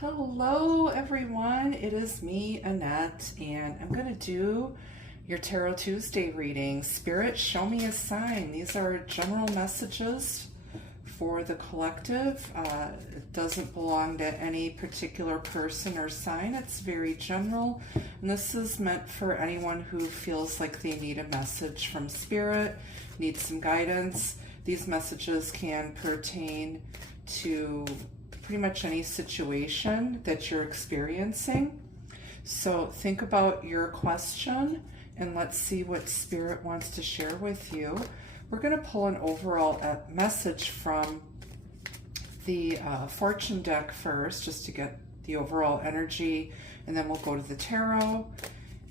Hello everyone, it is me, Annette, and I'm going to do your Tarot Tuesday reading. Spirit, show me a sign. These are general messages for the collective. It doesn't belong to any particular person or sign. It's very general, and this is meant for anyone who feels like they need a message from Spirit, needs some guidance. These messages can pertain to pretty much any situation that you're experiencing. So think about your question and let's see what Spirit wants to share with you. We're going to pull an overall message from the fortune deck first, just to get the overall energy, and then we'll go to the tarot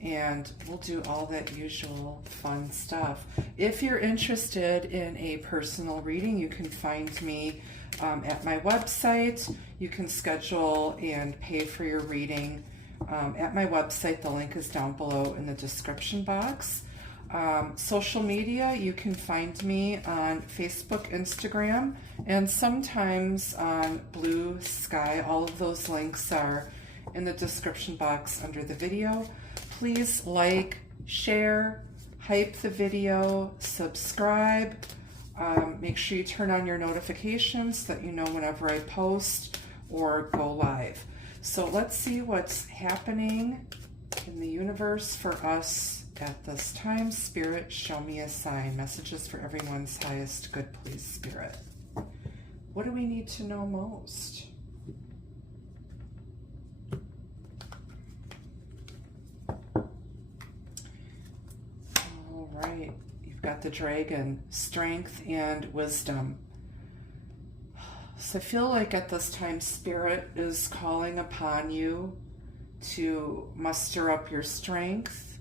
and we'll do all that usual fun stuff. If you're interested in a personal reading, you can find me at my website. You can schedule and pay for your reading at my website. The link is down below in the description box. Social media, you can find me on Facebook, Instagram, and sometimes on Blue Sky. All of those links are in the description box under the video. Please like, share, hype the video, subscribe. Make sure you turn on your notifications so that you know whenever I post or go live. So let's see what's happening in the universe for us at this time. Spirit, show me a sign. Messages for everyone's highest good, please, Spirit. What do we need to know most? All right. Got the dragon, strength and wisdom. So I feel like at this time Spirit is calling upon you to muster up your strength,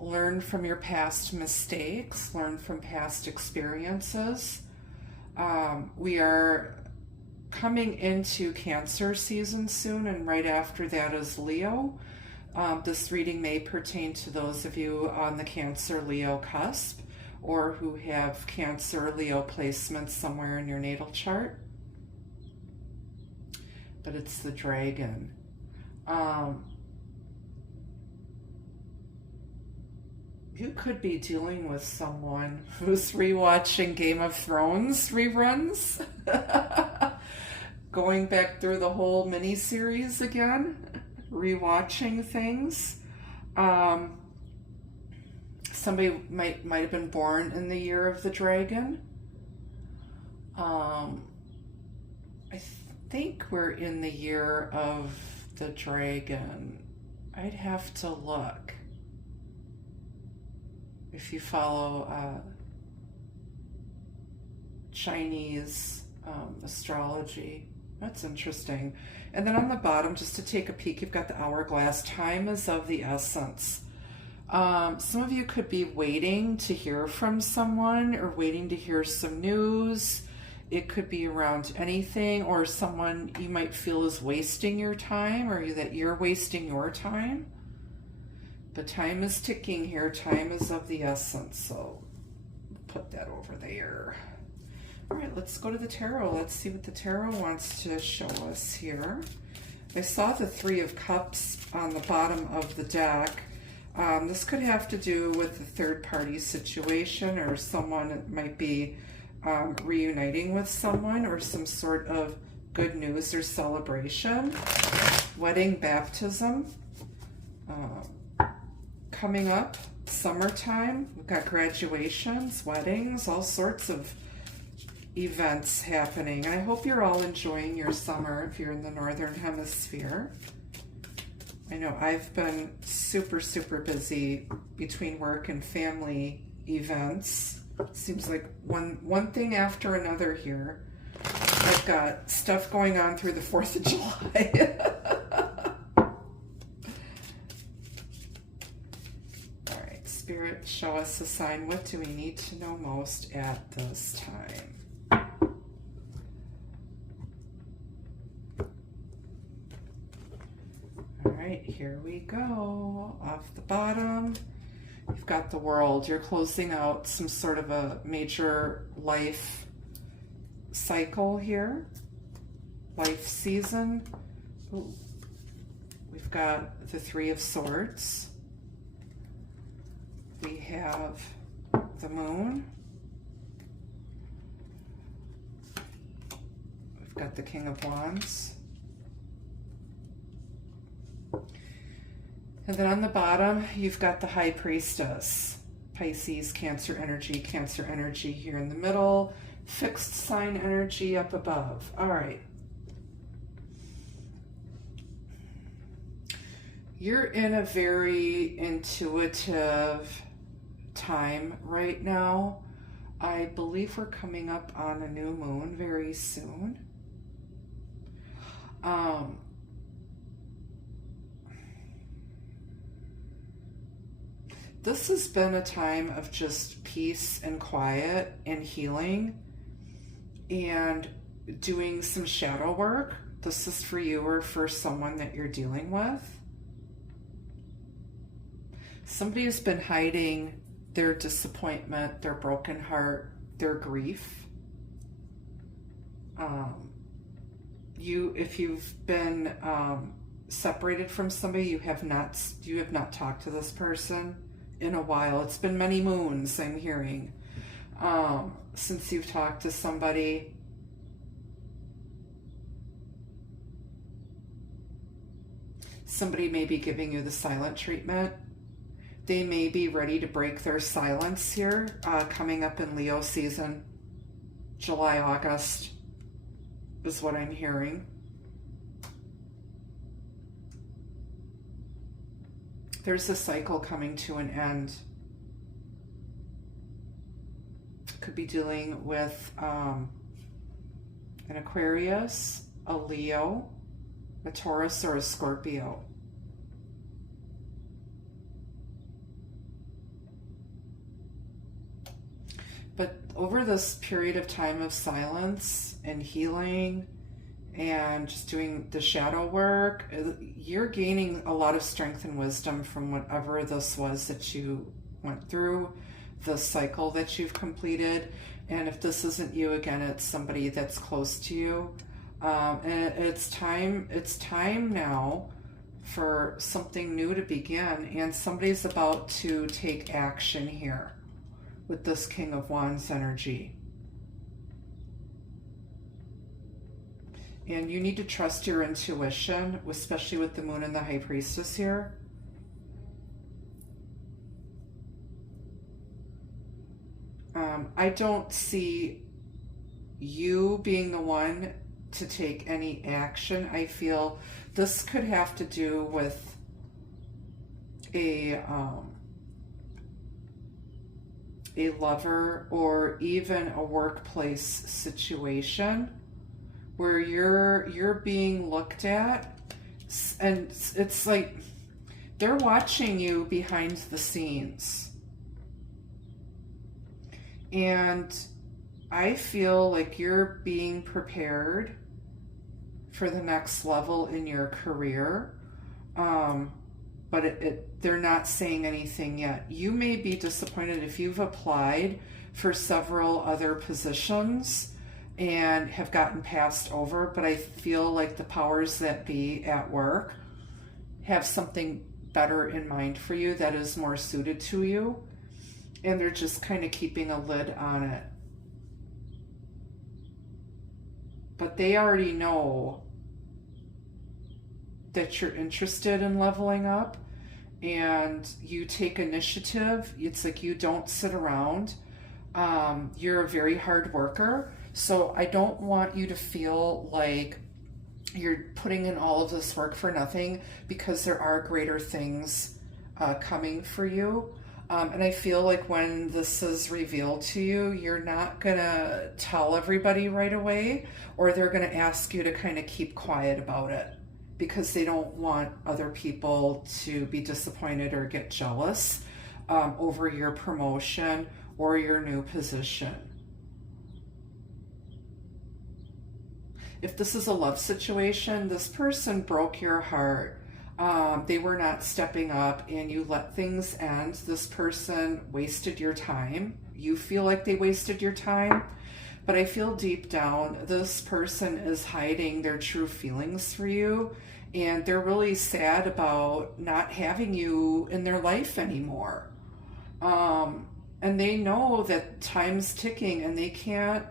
learn from your past mistakes, learn from past experiences. We are coming into Cancer season soon, and right after that is Leo. This reading may pertain to those of you on the Cancer-Leo cusp, or who have Cancer-Leo placements somewhere in your natal chart. But it's the dragon. You could be dealing with someone who's rewatching Game of Thrones reruns, going back through the whole miniseries again. Rewatching things. Somebody might have been born in the year of the dragon. I think we're in the year of the dragon. I'd have to look. If you follow Chinese astrology. That's interesting. And then on the bottom, just to take a peek, you've got the hourglass. Time is of the essence. Some of you could be waiting to hear from someone or waiting to hear some news. It could be around anything, or someone you might feel is wasting your time, or that you're wasting your time. But time is ticking here. Time is of the essence. So put that over there. All right, let's go to the tarot. Let's see what the tarot wants to show us here. I saw the Three of Cups on the bottom of the deck. This could have to do with the third-party situation, or someone that might be reuniting with someone, or some sort of good news or celebration. Wedding, baptism. Coming up, summertime. We've got graduations, weddings, all sorts of events happening, and I hope you're all enjoying your summer if you're in the northern hemisphere. I know I've been super busy between work and family events. It seems like one thing after another here. I've got stuff going on through the 4th of July. All right, Spirit, show us a sign. What do we need to know most at this time? All right, here we go. Off the bottom, You've got the World. You're closing out some sort of a major life cycle here. Life season. Ooh. We've got the Three of Swords. We have the Moon. We've got the King of Wands. And then on the bottom, you've got the High Priestess. Pisces, Cancer energy here in the middle. Fixed sign energy up above. All right. You're in a very intuitive time right now. I believe we're coming up on a new moon very soon. This has been a time of just peace and quiet and healing and doing some shadow work. This is for you or for someone that you're dealing with. Somebody has been hiding their disappointment, their broken heart, their grief. If you've been separated from somebody, you have not talked to this person in a while. It's been many moons, I'm hearing, since you've talked to somebody. Somebody may be giving you the silent treatment. They may be ready to break their silence here, coming up in Leo season. July, August is what I'm hearing. There's a cycle coming to an end. Could be dealing with an Aquarius, a Leo, a Taurus, or a Scorpio. But over this period of time of silence and healing and just doing the shadow work, you're gaining a lot of strength and wisdom from whatever this was that you went through, the cycle that you've completed. And if this isn't you, again, it's somebody that's close to you. And it's time now for something new to begin, and somebody's about to take action here with this King of Wands energy. And you need to trust your intuition, especially with the Moon and the High Priestess here. I don't see you being the one to take any action. I feel this could have to do with a lover or even a workplace situation where you're being looked at, and it's like they're watching you behind the scenes. And I feel like you're being prepared for the next level in your career, but they're not saying anything yet. You may be disappointed if you've applied for several other positions and have gotten passed over, but I feel like the powers that be at work have something better in mind for you that is more suited to you, and they're just kind of keeping a lid on it. But they already know that you're interested in leveling up, and you take initiative. It's like you don't sit around. You're a very hard worker, so I don't want you to feel like you're putting in all of this work for nothing, because there are greater things coming for you. And I feel like when this is revealed to you, you're not going to tell everybody right away, or they're going to ask you to kind of keep quiet about it because they don't want other people to be disappointed or get jealous over your promotion or your new position. If this is a love situation, this person broke your heart. They were not stepping up, and you let things end. This person wasted your time. You feel like they wasted your time, but I feel deep down this person is hiding their true feelings for you, and they're really sad about not having you in their life anymore. And they know that time's ticking, and they can't,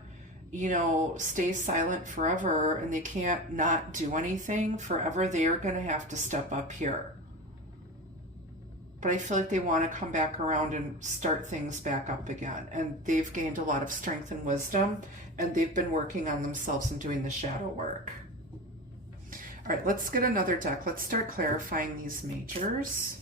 stay silent forever, and they can't not do anything forever. They are going to have to step up here. But I feel like they want to come back around and start things back up again. And they've gained a lot of strength and wisdom, and they've been working on themselves and doing the shadow work. All right, let's get another deck. Let's start clarifying these majors.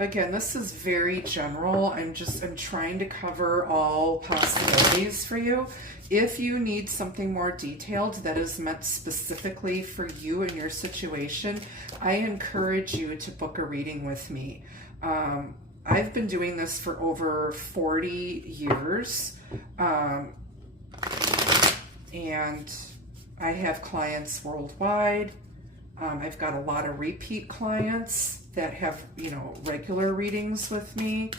Again, this is very general. I'm trying to cover all possibilities for you. If you need something more detailed that is meant specifically for you and your situation, I encourage you to book a reading with me. I've been doing this for over 40 years, and I have clients worldwide. I've got a lot of repeat clients that have, regular readings with me.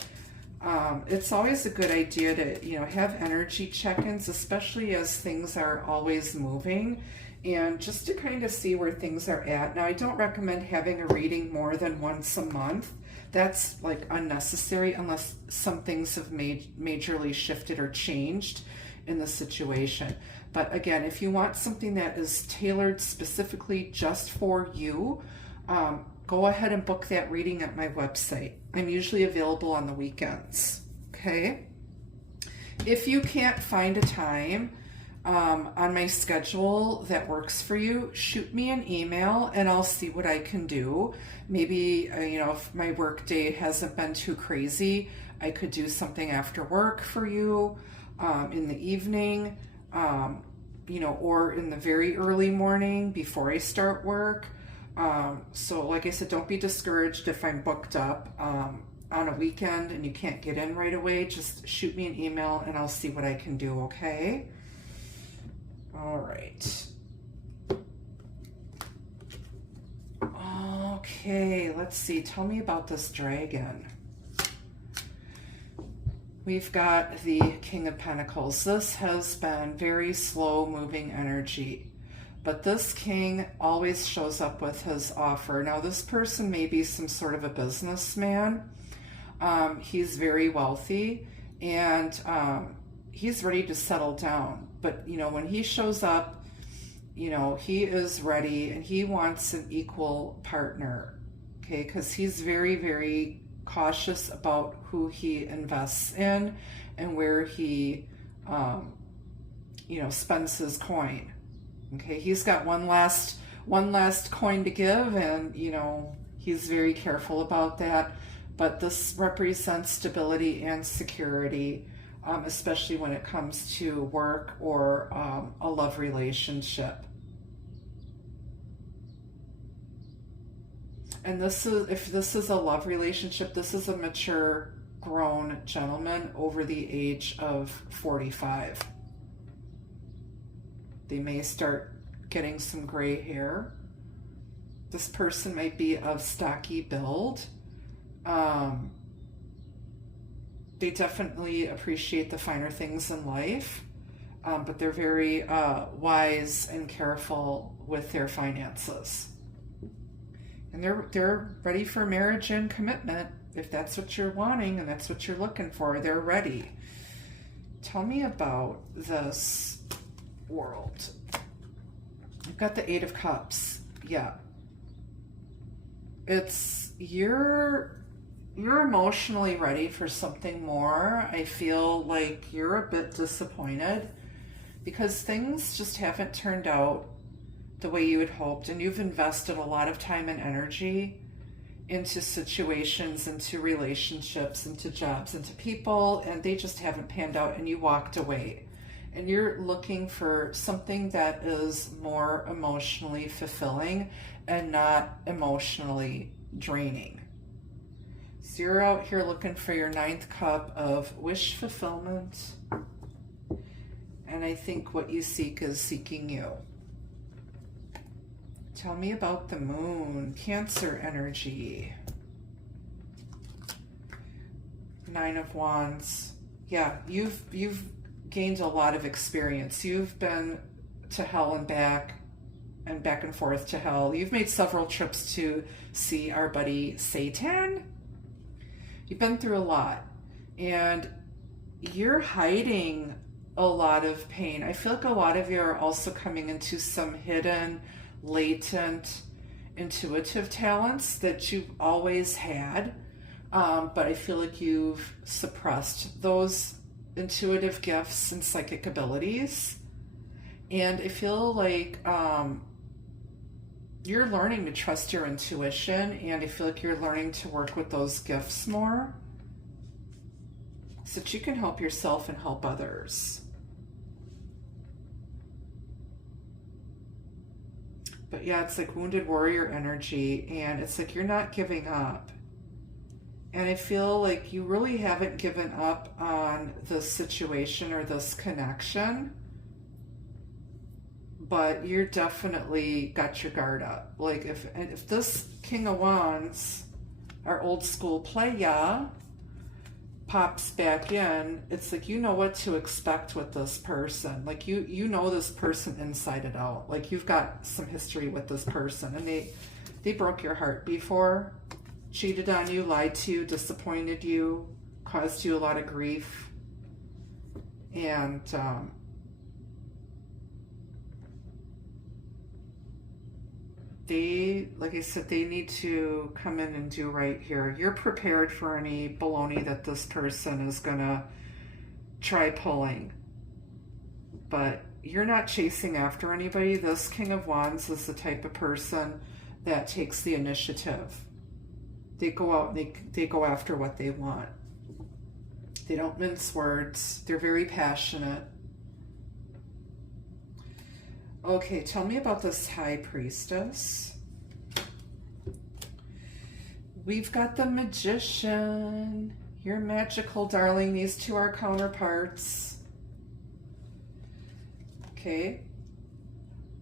It's always a good idea to, have energy check-ins, especially as things are always moving, and just to kind of see where things are at. Now, I don't recommend having a reading more than once a month. That's like unnecessary unless some things have majorly shifted or changed in the situation. But again, if you want something that is tailored specifically just for you, go ahead and book that reading at my website. I'm usually available on the weekends, okay? If you can't find a time on my schedule that works for you, shoot me an email and I'll see what I can do. Maybe, if my work day hasn't been too crazy, I could do something after work for you in the evening, or in the very early morning before I start work. So like I said, don't be discouraged if I'm booked up on a weekend and you can't get in right away. Just shoot me an email and I'll see what I can do, okay? All right. Okay, let's see. Tell me about this dragon. We've got the King of Pentacles. This has been very slow moving energy, but this king always shows up with his offer. Now, this person may be some sort of a businessman. He's very wealthy, and he's ready to settle down. But, when he shows up, he is ready, and he wants an equal partner, okay? Because he's very, very cautious about who he invests in and where he, spends his coin. Okay, he's got one last coin to give, and he's very careful about that. But this represents stability and security, especially when it comes to work or a love relationship. And if this is a love relationship, this is a mature, grown gentleman over the age of 45. They may start getting some gray hair. This person might be of stocky build. They definitely appreciate the finer things in life, but they're very wise and careful with their finances. And they're ready for marriage and commitment. If that's what you're wanting and that's what you're looking for, they're ready. Tell me about this world. You've got the Eight of Cups. Yeah. It's you're emotionally ready for something more. I feel like you're a bit disappointed because things just haven't turned out the way you had hoped, and you've invested a lot of time and energy into situations, into relationships, into jobs, into people, and they just haven't panned out, and you walked away. And you're looking for something that is more emotionally fulfilling and not emotionally draining. So you're out here looking for your ninth cup of wish fulfillment. And I think what you seek is seeking you. Tell me about the moon, Cancer energy. 9 of Wands. Yeah, you've gained a lot of experience. You've been to hell and back and forth to hell. You've made several trips to see our buddy Satan. You've been through a lot, and you're hiding a lot of pain. I feel like a lot of you are also coming into some hidden, latent, intuitive talents that you've always had, but I feel like you've suppressed those intuitive gifts and psychic abilities. And I feel like you're learning to trust your intuition, and I feel like you're learning to work with those gifts more so that you can help yourself and help others. But yeah, it's like wounded warrior energy, and it's like you're not giving up. And I feel like you really haven't given up on this situation or this connection, but you're definitely got your guard up. Like if this King of Wands, our old school playa, pops back in, it's like you know what to expect with this person. Like you know this person inside and out. Like you've got some history with this person, and they broke your heart before, cheated on you, lied to you, disappointed you, caused you a lot of grief. And they, like I said, they need to come in and do right here. You're prepared for any baloney that this person is gonna try pulling, but you're not chasing after anybody. This King of Wands is the type of person that takes the initiative. They go out and they go after what they want. They don't mince words. They're very passionate. Okay, tell me about this High Priestess. We've got the Magician. You're magical, darling. These two are counterparts. Okay.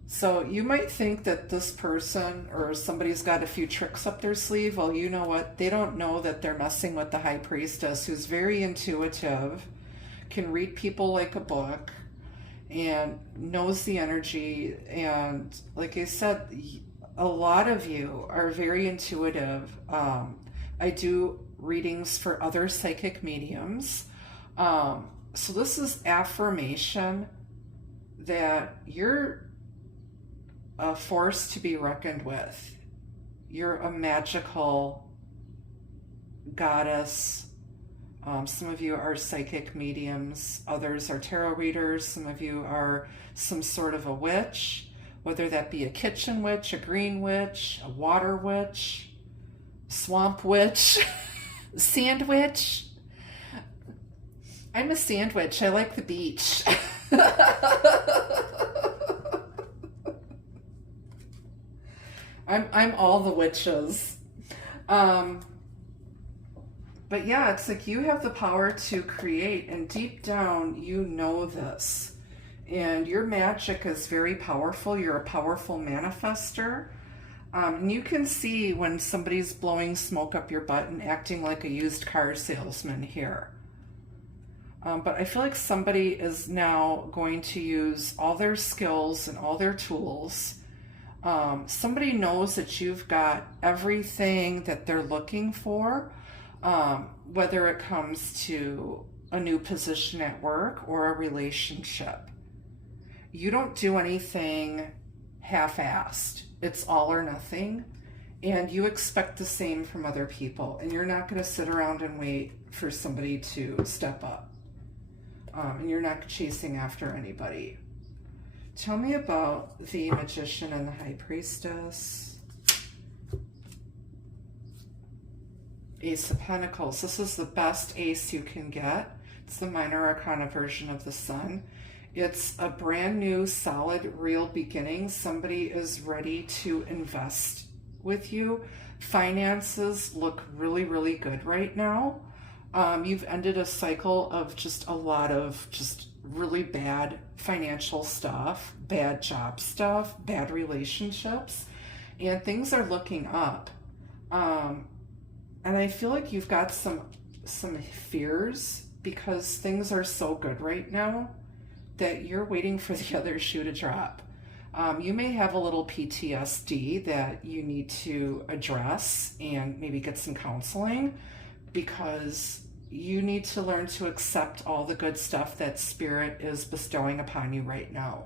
So you might think that this person or somebody's got a few tricks up their sleeve. Well, you know what? They don't know that they're messing with the High Priestess, who's very intuitive, can read people like a book, and knows the energy. And like I said, a lot of you are very intuitive. I do readings for other psychic mediums. So this is affirmation that you're a force to be reckoned with. You're a magical goddess. Some of you are psychic mediums, others are tarot readers, some of you are some sort of a witch, whether that be a kitchen witch, a green witch, a water witch, swamp witch, sandwich. I'm a sandwich. I like the beach. I'm all the witches. But yeah, it's like you have the power to create, and deep down you know this. And your magic is very powerful. You're a powerful manifester. And you can see when somebody's blowing smoke up your butt and acting like a used car salesman here. But I feel like somebody is now going to use all their skills and all their tools. Somebody knows that you've got everything that they're looking for. Whether it comes to a new position at work or a relationship. You don't do anything half-assed. It's all or nothing. And you expect the same from other people. And you're not going to sit around and wait for somebody to step up. And you're not chasing after anybody. Tell me about the Magician and the High Priestess. Ace of Pentacles. This is the best ace you can get. It's the minor arcana version of the Sun. It's a brand new, solid, real beginning. Somebody is ready to invest with you. Finances look really, really good right now. You've ended a cycle of just a lot of just really bad financial stuff, bad job stuff, bad relationships, and things are looking up. And I feel like you've got some fears because things are so good right now that you're waiting for the other shoe to drop. You may have a little PTSD that you need to address and maybe get some counseling, because you need to learn to accept all the good stuff that Spirit is bestowing upon you right now.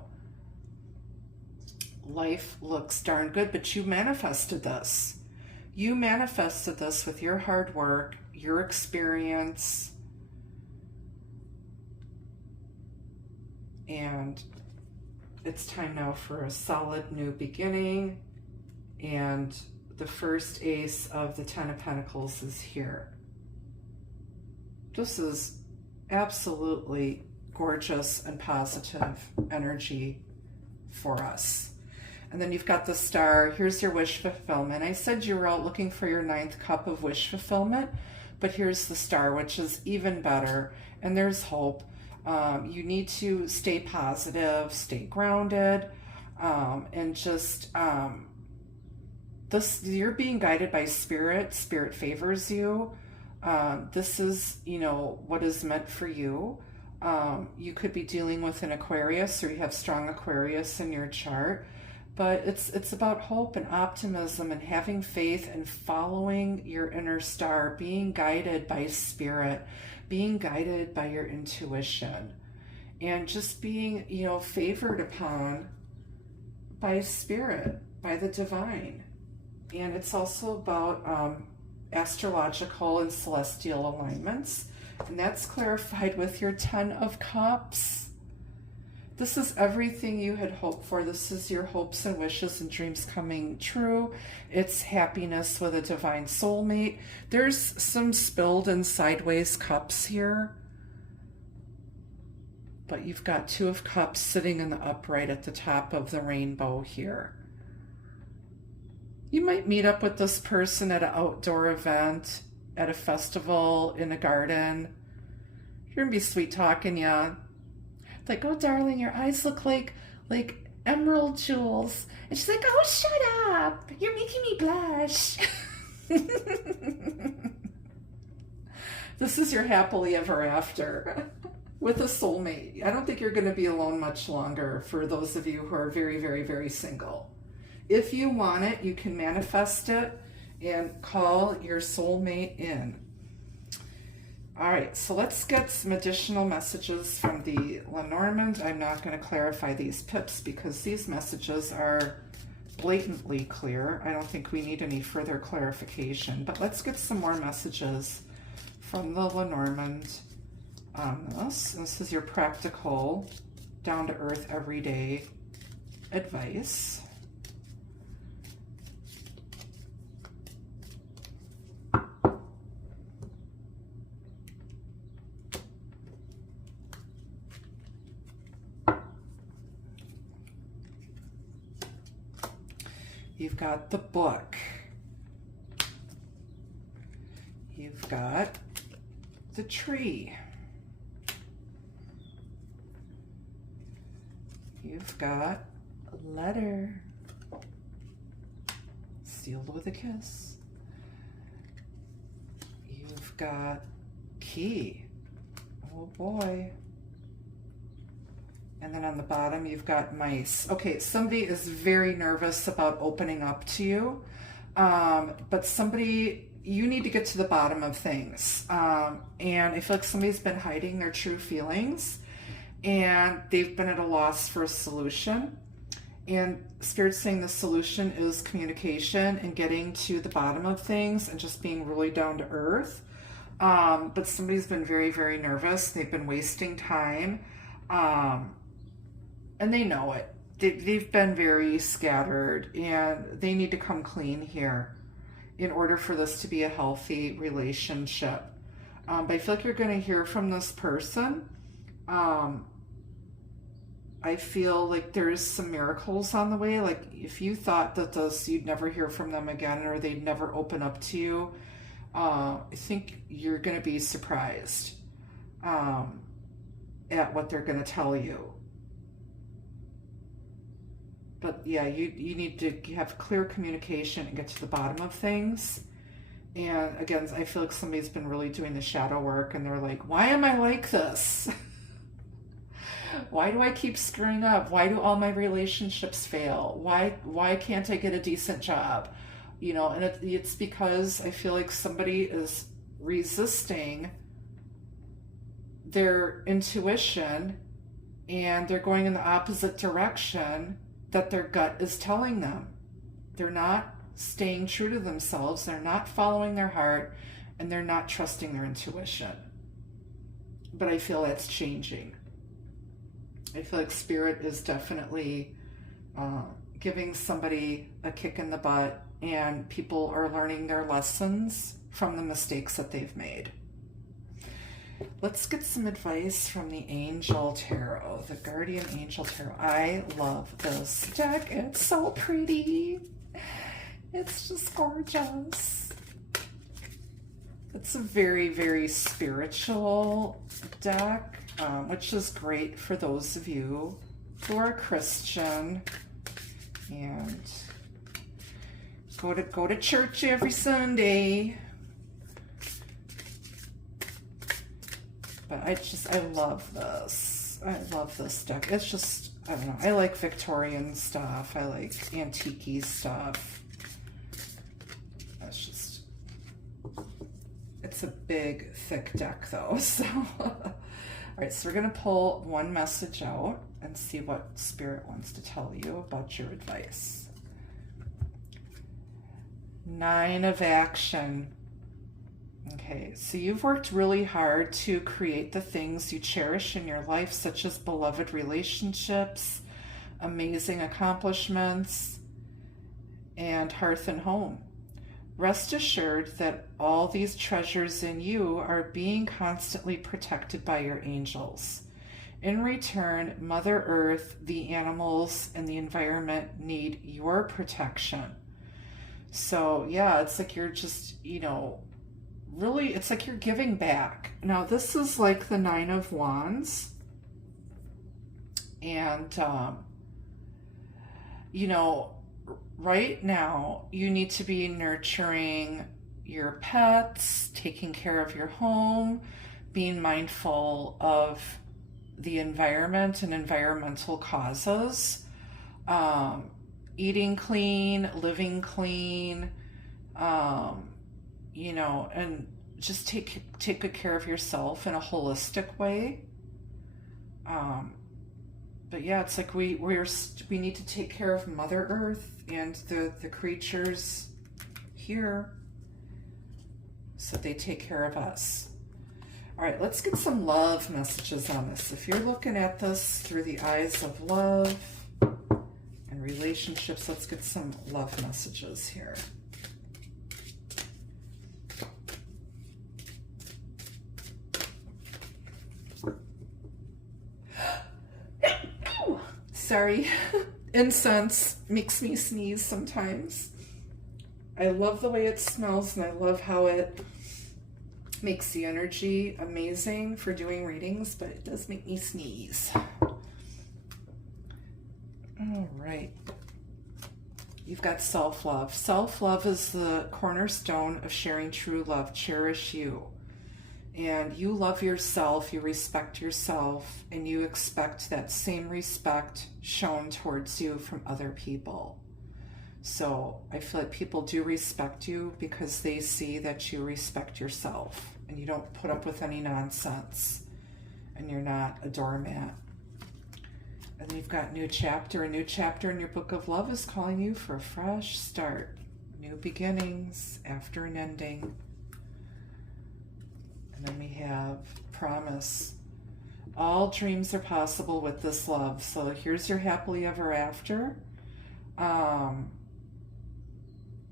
Life looks darn good, but you manifested this. You manifested this with your hard work, your experience, and it's time now for a solid new beginning. And the first ace of the Ten of Pentacles is here. This is absolutely gorgeous and positive energy for us. And then you've got the Star. Here's your wish fulfillment. I said you were out looking for your 9th cup of wish fulfillment, but here's the Star, which is even better. And there's hope. You need to stay positive, stay grounded, and just you're being guided by Spirit. Spirit favors you. This is, what is meant for you. You could be dealing with an Aquarius, or you have strong Aquarius in your chart. But it's about hope and optimism and having faith and following your inner star, being guided by Spirit, being guided by your intuition, and just being, favored upon by Spirit, by the divine. And it's also about astrological and celestial alignments, and that's clarified with your 10 of Cups. This is everything you had hoped for. This is your hopes and wishes and dreams coming true. It's happiness with a divine soulmate. There's some spilled and sideways cups here, but you've got 2 of Cups sitting in the upright at the top of the rainbow here. You might meet up with this person at an outdoor event, at a festival, in a garden. You're gonna be sweet talking, yeah. Like, oh, darling, your eyes look like emerald jewels. And she's like, oh, shut up. You're making me blush. This is your happily ever after with a soulmate. I don't think you're going to be alone much longer for those of you who are very, very, very single. If you want it, you can manifest it and call your soulmate in. All right, so let's get some additional messages from the Lenormand. I'm not going to clarify these pips because these messages are blatantly clear. I don't think we need any further clarification, but let's get some more messages from the Lenormand on this. This is your practical, down-to-earth, everyday advice. You've got the book. You've got the tree. You've got a letter sealed with a kiss. You've got key. Oh boy. And then on the bottom, you've got mice. Okay, somebody is very nervous about opening up to you, but you need to get to the bottom of things. And I feel like somebody's been hiding their true feelings, and they've been at a loss for a solution. And Spirit's saying the solution is communication and getting to the bottom of things and just being really down to earth. But somebody's been very, very nervous. They've been wasting time. And they know it. They've been very scattered, and they need to come clean here in order for this to be a healthy relationship. But I feel like you're going to hear from this person. I feel like there's some miracles on the way. Like if you thought that you'd never hear from them again, or they'd never open up to you, I think you're going to be surprised. at what they're going to tell you. But yeah, you need to have clear communication and get to the bottom of things. And again, I feel like somebody's been really doing the shadow work and they're like, why am I like this? Why do I keep screwing up? Why do all my relationships fail? Why can't I get a decent job? You know, and it's because I feel like somebody is resisting their intuition and they're going in the opposite direction that their gut is telling them. They're not staying true to themselves, they're not following their heart, and they're not trusting their intuition. But I feel that's changing. I feel like Spirit is definitely giving somebody a kick in the butt, and people are learning their lessons from the mistakes that they've made. Let's get some advice from the Angel Tarot, the Guardian Angel Tarot. I love this deck. It's so pretty. It's just gorgeous. It's a very, very spiritual deck, which is great for those of you who are Christian and go to church every Sunday. But I love this. I love this deck. It's just, I don't know. I like Victorian stuff. I like antique-y stuff. It's a big, thick deck though. So, all right, so we're going to pull one message out and see what Spirit wants to tell you about your advice. 9 of Action. Okay, so you've worked really hard to create the things you cherish in your life, such as beloved relationships, amazing accomplishments, and hearth and home. Rest assured that all these treasures in you are being constantly protected by your angels. In return, Mother Earth, the animals, and the environment need your protection. So yeah, it's like you're just, you know, really, it's like you're giving back. Now, this is like the 9 of Wands. And, you know, right now, you need to be nurturing your pets, taking care of your home, being mindful of the environment and environmental causes, eating clean, living clean, you know, and just take good care of yourself in a holistic way. But yeah, it's like we need to take care of Mother Earth and the creatures here so they take care of us. All right, let's get some love messages on this. If you're looking at this through the eyes of love and relationships, let's get some love messages here. Sorry, incense makes me sneeze sometimes. I love the way it smells and I love how it makes the energy amazing for doing readings, but it does make me sneeze. All right. You've got self-love. Self-love is the cornerstone of sharing true love. Cherish you. And you love yourself, you respect yourself, and you expect that same respect shown towards you from other people. So I feel like people do respect you because they see that you respect yourself and you don't put up with any nonsense and you're not a doormat. And then you've got new chapter. A new chapter in your book of love is calling you for a fresh start. New beginnings after an ending. And then we have promise. All dreams are possible with this love. So here's your happily ever after.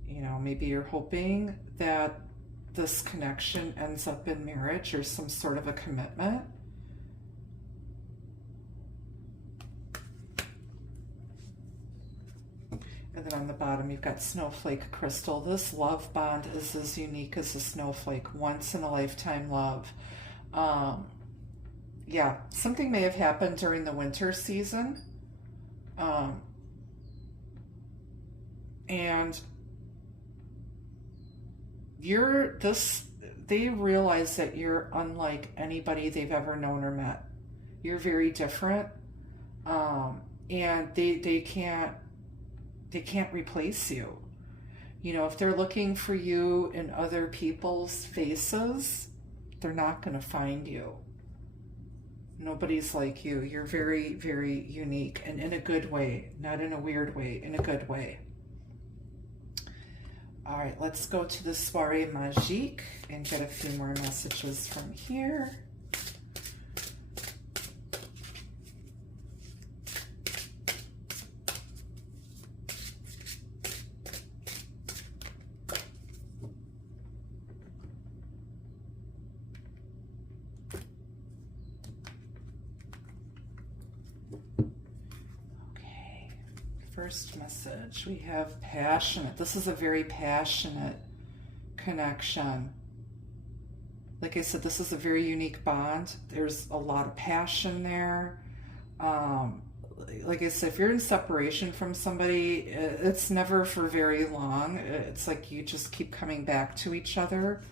You know, maybe you're hoping that this connection ends up in marriage or some sort of a commitment. And then on the bottom, you've got snowflake crystal. This love bond is as unique as a snowflake, once in a lifetime love. Yeah, something may have happened during the winter season. Um, and you're this, they realize that you're unlike anybody they've ever known or met. You're very different. And they can't replace you. You know, if they're looking for you in other people's faces, they're not going to find you. Nobody's like you. You're very, very unique, and in a good way, not in a weird way, in a good way. All right, let's go to the Soirée Magique and get a few more messages from here. First message, we have passionate. This is a very passionate connection. Like I said, this is a very unique bond. There's a lot of passion there. Like I said, if you're in separation from somebody, it's never for very long. It's like you just keep coming back to each other.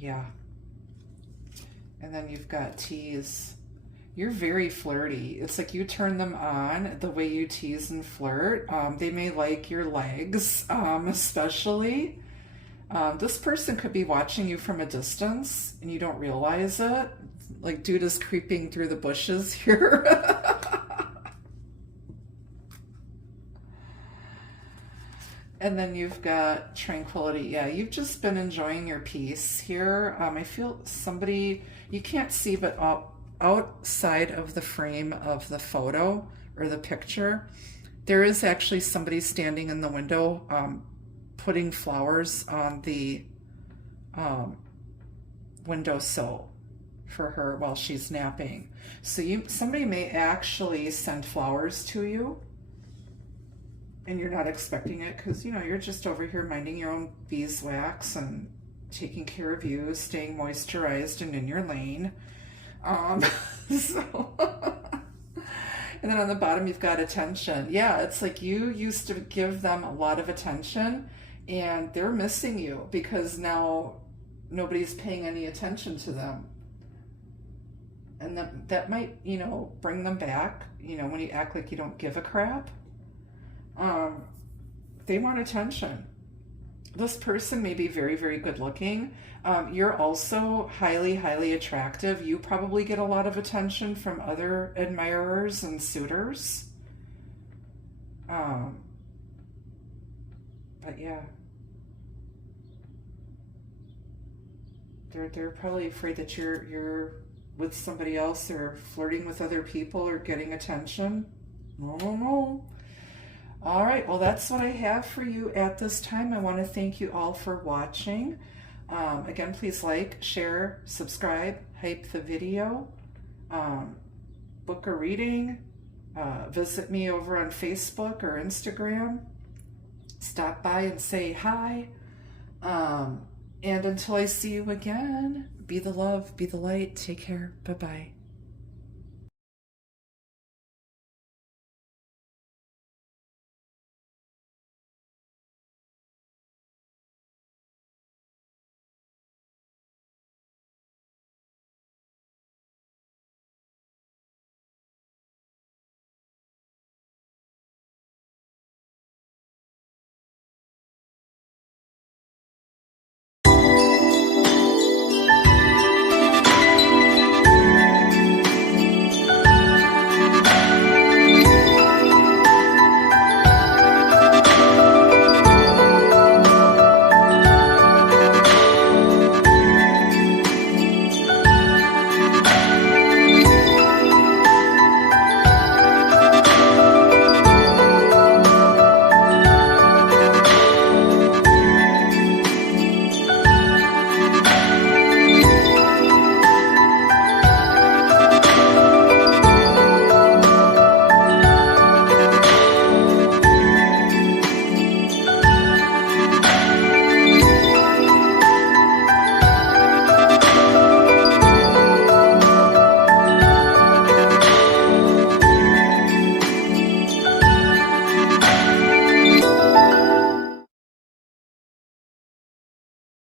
Yeah. And then you've got tease. You're very flirty. It's like you turn them on the way you tease and flirt. They may like your legs, especially. This person could be watching you from a distance and you don't realize it. Like, dude is creeping through the bushes here. And then you've got tranquility. Yeah, you've just been enjoying your peace here. I feel somebody, you can't see, but outside of the frame of the photo or the picture, there is actually somebody standing in the window putting flowers on the windowsill for her while she's napping. So somebody may actually send flowers to you and you're not expecting it because, you know, you're just over here minding your own beeswax and taking care of you, staying moisturized and in your lane. So and then on the bottom you've got attention. Yeah, it's like you used to give them a lot of attention and they're missing you because now nobody's paying any attention to them. And that might, you know, bring them back, you know, when you act like you don't give a crap. They want attention. This person may be very, very good looking. You're also highly, highly attractive. You probably get a lot of attention from other admirers and suitors. But yeah. They're probably afraid that you're with somebody else or flirting with other people or getting attention. No. All right, well, that's what I have for you at this time. I want to thank you all for watching. Again, please like, share, subscribe, hype the video, book a reading, visit me over on Facebook or Instagram, stop by and say hi. And until I see you again, be the love, be the light, take care, bye-bye.